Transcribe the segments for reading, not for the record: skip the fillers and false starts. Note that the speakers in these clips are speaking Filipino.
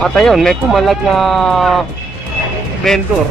At ayun, may kumalag na vendor.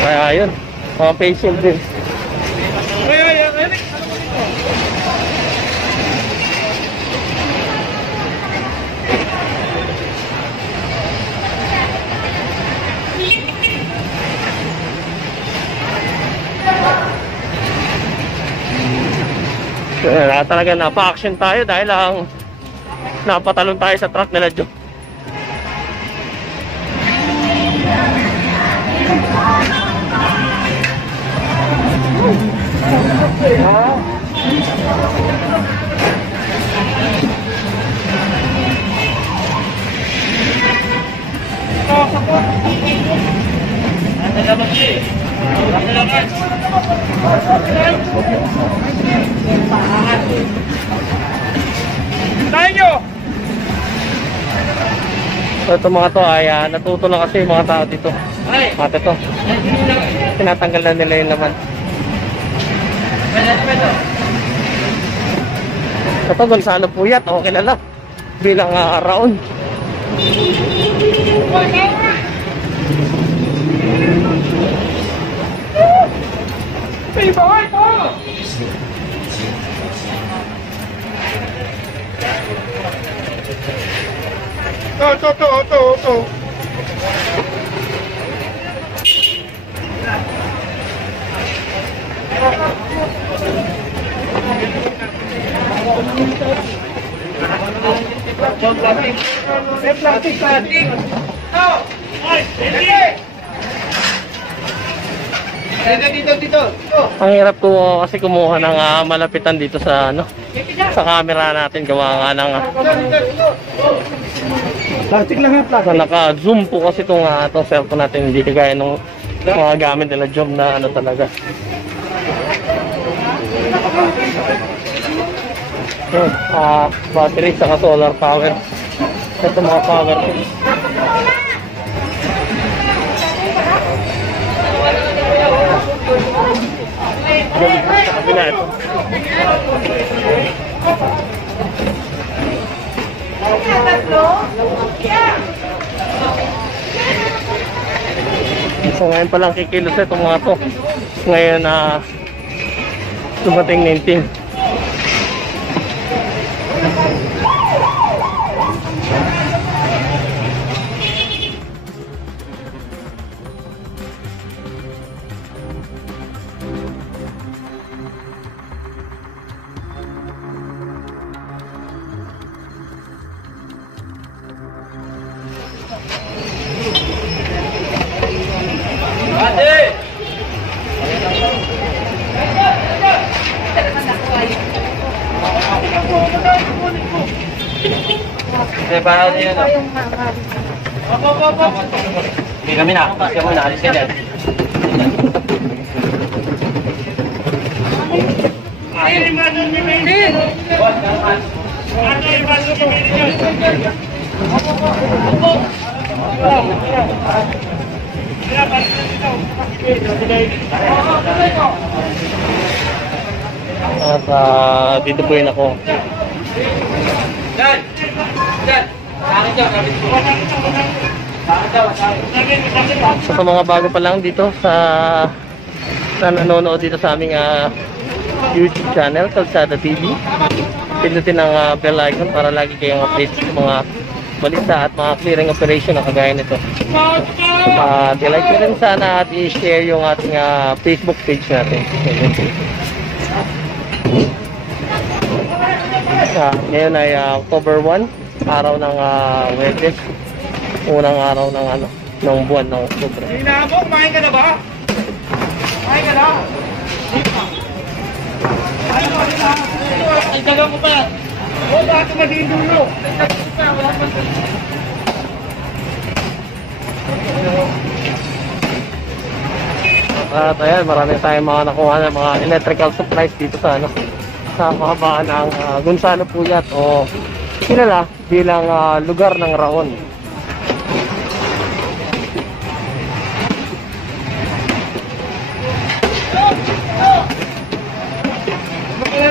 Kaya yun, mga facial din. Talaga napa-action tayo dahil lang napatalon tayo sa truck nila Joe. So ito mga to ay natuto na kasi yung mga tao dito. Mate to. Tinatanggal na nila yung laman. Ito Gonzalo Puyat, ako kilala bilang Raon. To. Dito. Ang hirap ko kasi kumuha ng malapitan dito sa sa camera natin, gawa nga ng plastic lang ha, plastic. Naka-zoom po kasi itong cellphone natin, hindi kagaya nung mga gamit nila Jom na talaga. Battery saka solar power. Ito mga power tools. Sa kabila ito. So ngayon palang kikilos itong mga to. Ngayon dumating na yung team. Para din ano. Hindi kami na. Kasi mo na alis ka dyan. At dito po yun ako. So sa mga bago pa lang dito sa nanonood dito sa aming YouTube channel, Kalsada TV, pindutin ang bell icon para lagi kayong update sa mga balita at mga clearing operation na kagaya nito. I-like nyo rin sana at i-share yung ating Facebook page natin. Ngayon ay October 1, araw ng Webes, unang araw ng buwan ng October. Hina mo, kumain ka na ba? Kumain ka na? Ay, dalaw ko pa. Oo, bakit madidulo? At ayan, marami tayong mga nakuha ng mga electrical supplies dito sa sa kahabaan ng Gonzalo Puyat o kilala bilang lugar ng Raon.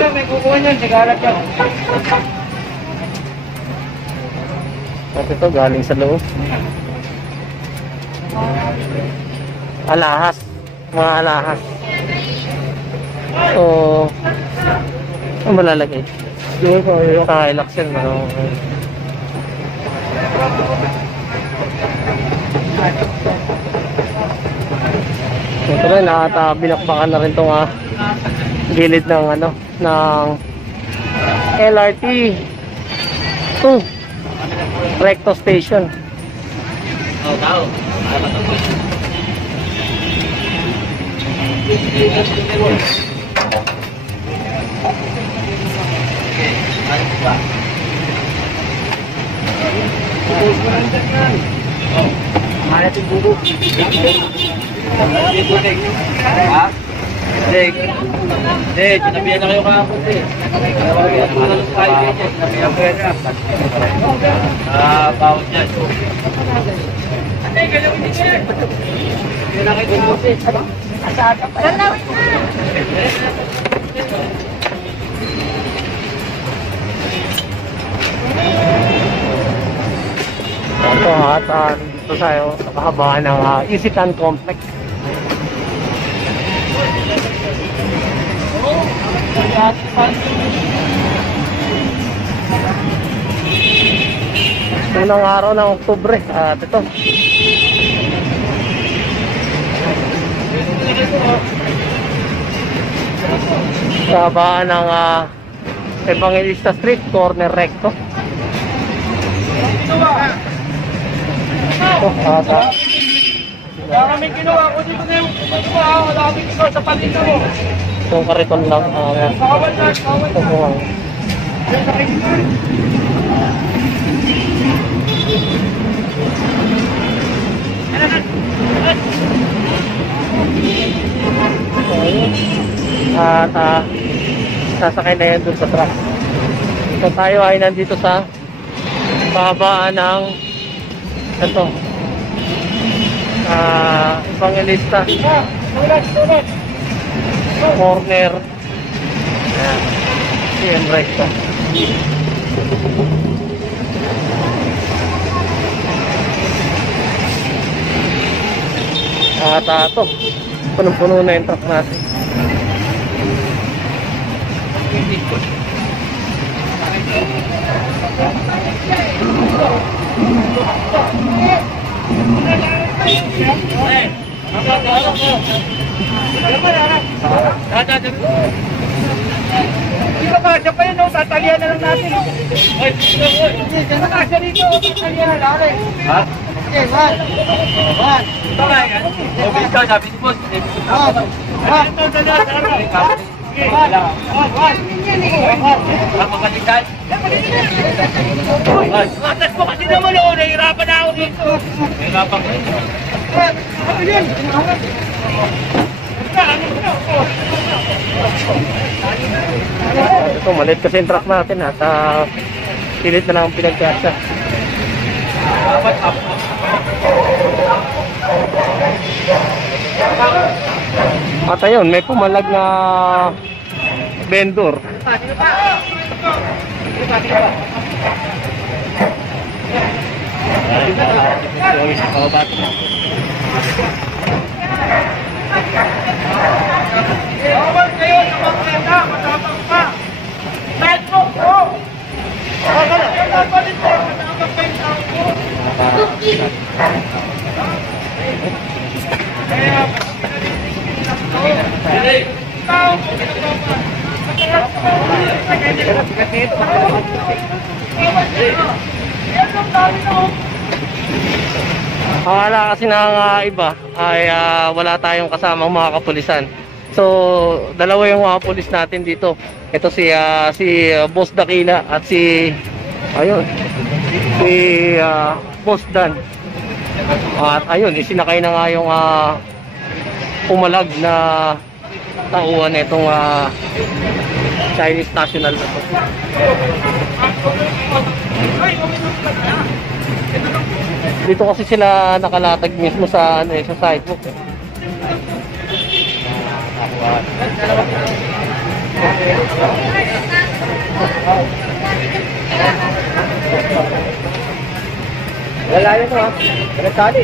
May kukuha niyan, sigalat yan. At ito galing sa loob. Alahas, mga alahas. So, ano malalagay? Sa election, ito rin, binakbakan na rin itong gilid ng ng LRT 2 Recto Station. Mana tu buku? Ha? Dek. Dek, sinabihan na kayo kahapon eh. Sinabihan ko yan. Bawat yan. Ate, galawin din yan. Yun lang kayo bubusin. Galawin na. Ito at dito tayo sa kahabaan ng Isitan Complex. Unang araw ng Oktubre at ito sa kahabaan ng Evangelista Street, corner recto. Wala kaming ginawa ko dito na yung wala kaming ginawa sa palito mo. Itong kariton lang Bawal na, bawal na. At sasakay na yan dun sa truck. So tayo ay nandito sa kahabaan ng ito Evangelista corner CM Recto. At ito punong-puno na yung truck natin. Hindi ka ba? Diyan pa yun, tatalian na lang natin. Diyan na kasya rito, tatalian na lang. Ha? Okay, one. Okay, ikaw, sabi ni boss. Magkakalitan. Matas mo kasi naman o, nahihirapan na ako dito. Nahihirapan ko. Ito maliit kasi yung truck natin at pilit na lang ang pinagkasa. At ayun, may pumalag na vendor. Bawal kayo sa mga kaya, matapang pa. Metro, Akala kasi ng iba ay wala tayong kasamang mga kapulisan. So, dalawa yung mga pulis natin dito. Ito si Boss Dakila at si Boss Dan. At ayun, isinakay na nga yung pumalag na tauhan nitong Chinese national na to. Dito kasi sila nakalatag mismo sa sa sidewalk. Wala yun ha. Pinagtali.